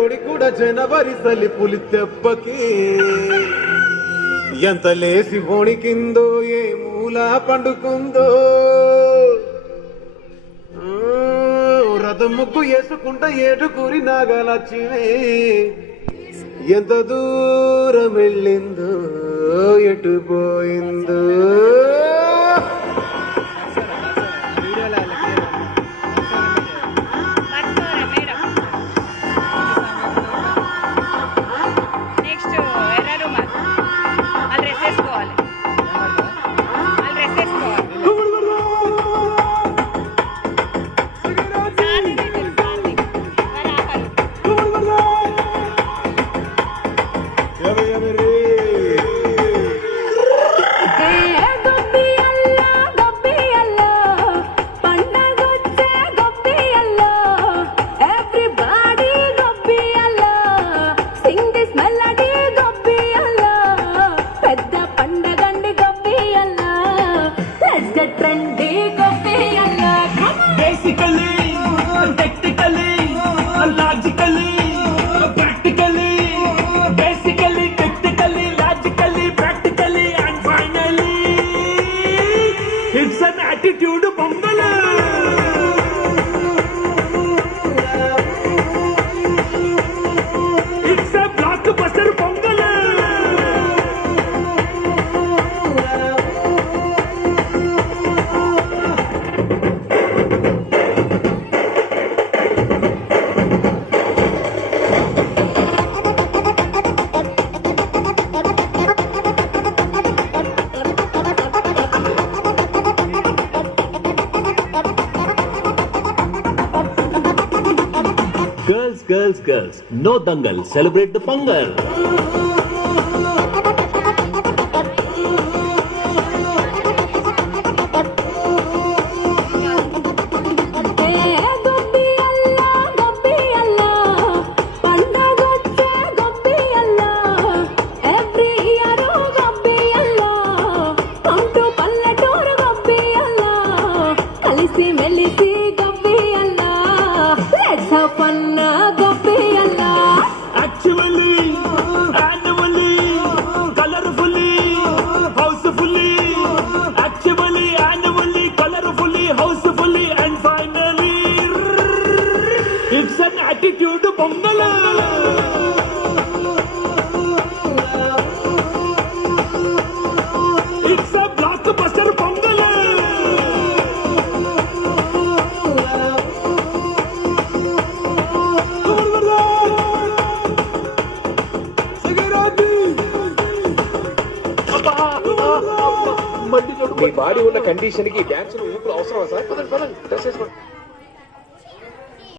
కోడి కూడా జనవరి సలి పులి తెప్పకి ఎంత లేసి వణికిందో ఏ మూల పండుకుందో రథం ముగ్గు వేసుకుంటా ఏడుగురి నాగలచ్చివే ఎంత దూరం వెళ్ళిందో ఎటు పోయిందో attitude Pongal. It's a blockbuster Pongal. Girls, no dangal, celebrate the Pongal. It's an attitude Pongal. It's a blockbuster Pongal. మీ బాడీ ఉన్న కండిషన్ కి డాన్స్ ఊపులు అవసరమా సార్? పదండి డ్రెస్ వేసుకోండి.